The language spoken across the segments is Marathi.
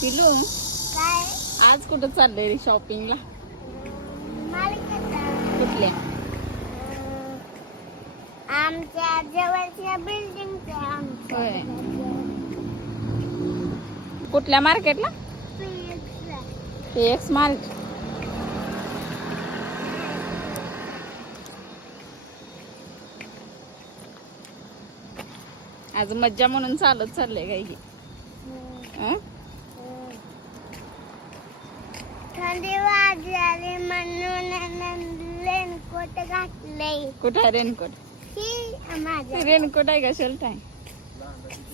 पिलू काय आज कुठं चाललंय रे शॉपिंगला? मालिकेत कुठल्या? आमच्या जवळच्या बिल्डिंगच्या आमच्या होय. कुठल्या मार्केटला? फिल्डला. PX mart. आज मज्जा म्हणून चालत चाललंय काय की? थंडी वाजली म्हणून रेनकोट घातले. कुठं रेनकोट? ही माझ्या रेनकोट आहे का शर्ट आहे?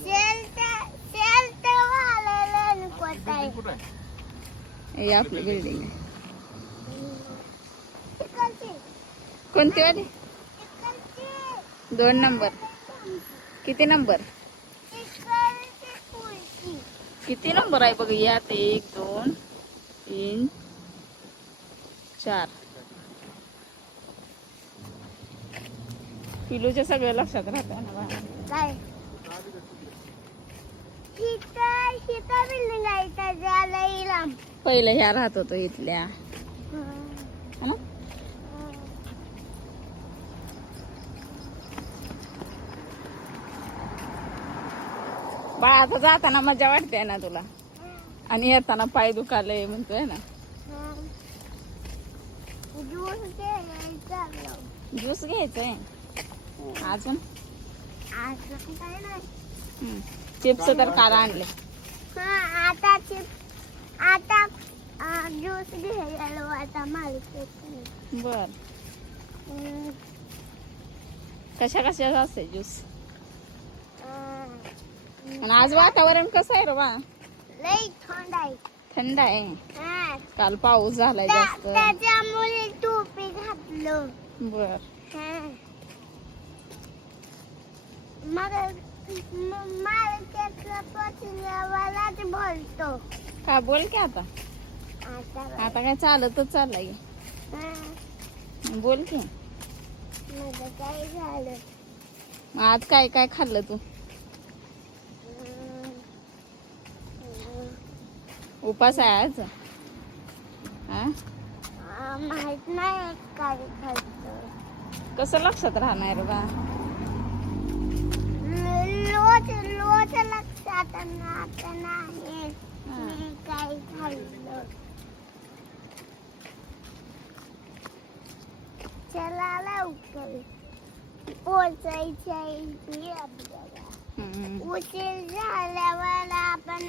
शेल्ट वाला रेनकोट आहे. हे आपली बिल्डिंग आहे. इकडची, कोणती वाली? इकडची, 2 नंबर. किती नंबर? इकडची पुढची. किती नंबर आहे बघ यात? 1 2 3 4. पिलूच्या सगळं लक्षात राहतं ना बा. काय हिता बिल्डिंग आहे त्याच्या लई लांब. पहिलं ह्या राहत होतो इथल्या है ना? बाळा आता जाताना मजा वाटते ना तुला, आणि येताना पाय दुखालय म्हणतोय ना. ज्यूस घ्यायचा. ज्यूस घ्यायचंय अजून. असं काय नाही. चिप्स तर काल आणले. आता ज्यूस घ्यायला आता मालिकेत. बर. कशा कशाचा असते ज्यूस? आणि आज वातावरण कसं आहे रे बा? लई थंड आहे. थंड आहे. हा. काल पाऊस झालाय जास्त. त्याच्यामुळे टोपी घातलं. बर. हा. मग मालिकेतला पत्रिकावालाच बोलतो. का बोल की आता? आता काय चालतच चाललंय. हा. बोल की. माझं काय झालं? मग आज काय काय खाल्लं तू? उपास आहे आज? हा? माहित नाही काय खायचं. कसं लक्षात राहणार रे बा? रोज लक्षात आता नाही मी काय खाल्लं. चला लवकर पोचायचं आपल्याला. उशीर झाल्यावर आपण